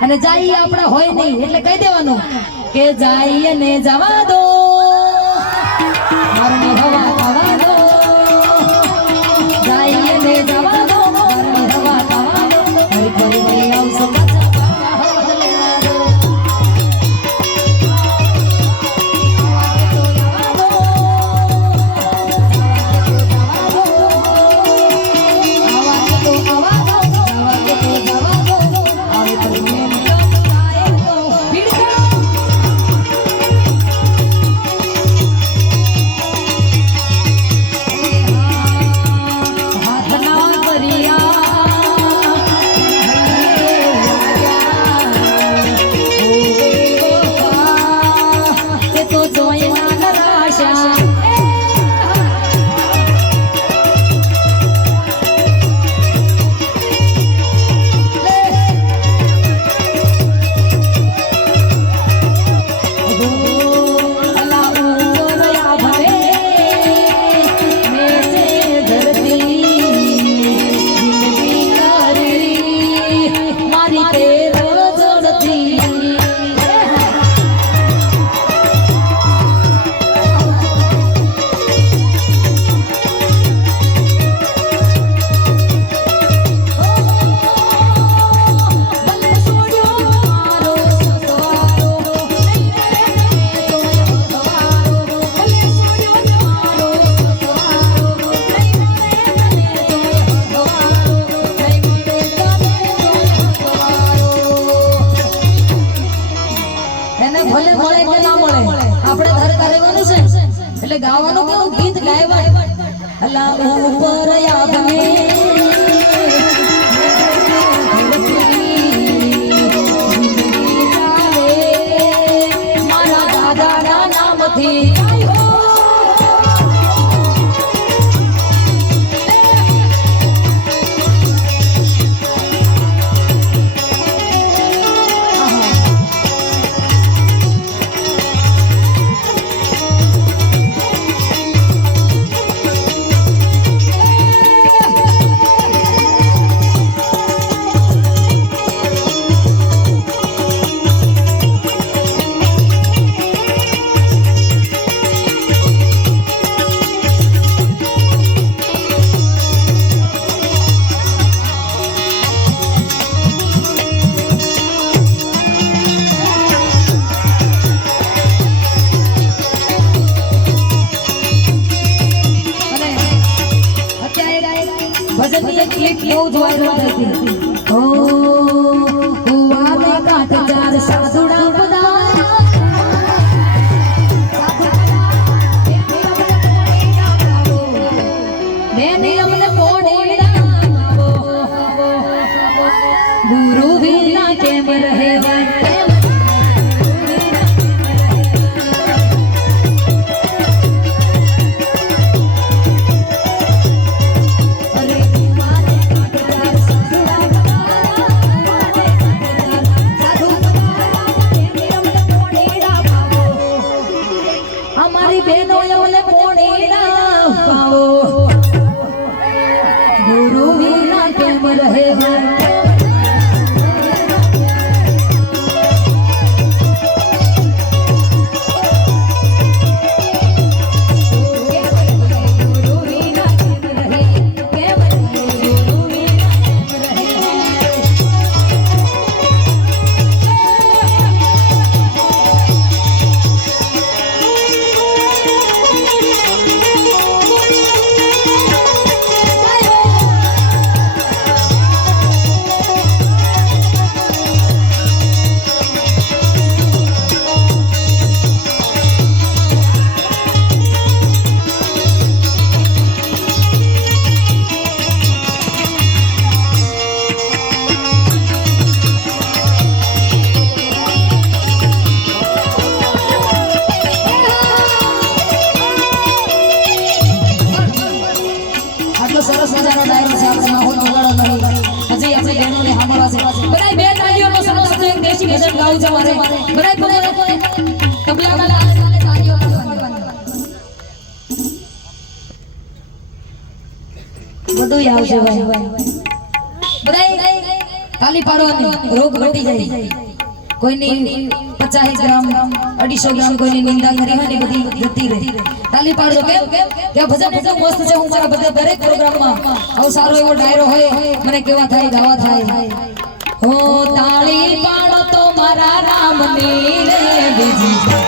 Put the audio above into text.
અને જાય આપણે હોય નહીં એટલે કહી દેવાનું કે જાય ને જવા દો મારની હવા ખાવા દો જાય ને જવા દો મારની હવા ખાવા દો ફરી ફરી વળી આવશે એટલે ગાવાનું કેવું ગીત ગાયવા અલ્લાહ ઉપર આદમે મારા દાદાના નામથી ભજનની એક ક્લિપ બહુ જ વાયરલ હતી ઓ કુવા મે કાટ ચાર સાસુડા બદાયા ને અમને પોણીડા ગુરુ વિના કેમ રહેવા गुरु विना केम रहे સરસ મજાનો ડાયરો છે આપણે માહોલ બગાડો નહીં હજી આપણે બહેનોને સાંભળવા છે બધાય બે તાળીઓનો સરસ એક દેશી ભજન ગાવું છે મારે બધાય તબલામાં તાળીઓ બધું આવશે ભાઈ બધાય તાલી પાડવાની રોગ મટી જાય કોઈની 50 ગ્રામ 250 ગ્રામ કોઈની નિંદા કરી હોય ને બધી જતી રહે તાલી પાડજો કેમ કે ભજન એટલું મસ્ત છે હું મારા બધા દરેક પ્રોગ્રામમાં આવો સારો એવો ડાયરો હોય મને કેવા થાય ગાવા થાય હો તાળી પાડો તો મારા રામની રે બીજી